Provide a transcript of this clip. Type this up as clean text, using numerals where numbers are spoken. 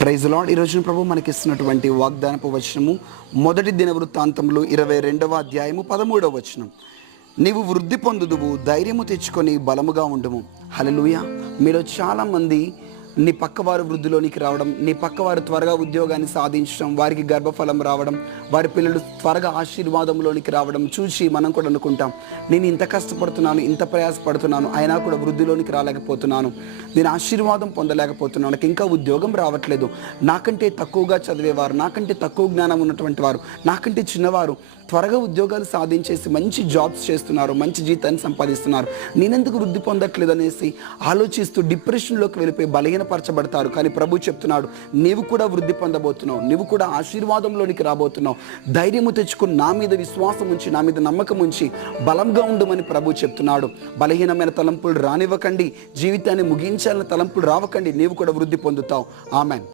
Praise lord. ఈరోజు ప్రభు మనకిస్తున్నటువంటి వాగ్దానపు వచనము మొదటి దినవృత్తాంతములు 22వ అధ్యాయము 13వ వచనం. నీవు వృద్ధి పొందుదువు, ధైర్యము తెచ్చుకొని బలముగా ఉండుము. హల్లెలూయా. మీలో చాలామంది నీ పక్కవారు వృద్ధిలోనికి రావడం, నీ పక్కవారు త్వరగా ఉద్యోగాన్ని సాధించడం, వారికి గర్భఫలం రావడం, వారి పిల్లలు త్వరగా ఆశీర్వాదంలోనికి రావడం చూసి మనం కూడా అనుకుంటాం, నేను ఇంత కష్టపడుతున్నాను, ఇంత ప్రయాసపడుతున్నాను, అయినా కూడా వృద్ధిలోనికి రాలేకపోతున్నాను, నేను ఆశీర్వాదం పొందలేకపోతున్నాను, నాకు ఇంకా ఉద్యోగం రావట్లేదు, నాకంటే తక్కువగా చదివేవారు, నాకంటే తక్కువ జ్ఞానం ఉన్నటువంటి వారు, నాకంటే చిన్నవారు త్వరగా ఉద్యోగాలు సాధించేసి మంచి జాబ్స్ చేస్తున్నారు, మంచి జీతాన్ని సంపాదిస్తున్నారు, నేనెందుకు వృద్ధి పొందట్లేదు అనేసి ఆలోచిస్తూ డిప్రెషన్లోకి వెళ్ళిపోయి బలహీనపరచబడతారు. కానీ ప్రభు చెప్తున్నాడు, నీవు కూడా వృద్ధి పొందబోతున్నావు, నీవు కూడా ఆశీర్వాదంలోనికి రాబోతున్నావు. ధైర్యము తెచ్చుకుని నా మీద విశ్వాసం ఉంచి, నా మీద నమ్మకం ఉంచి బలంగా ఉండమని ప్రభు చెప్తున్నాడు. బలహీనమైన తలంపులు రానివ్వకండి, జీవితాన్ని ముగించాలన్న తలంపులు రావకండి, నీవు కూడా వృద్ధి పొందుతావు. ఆమెన్.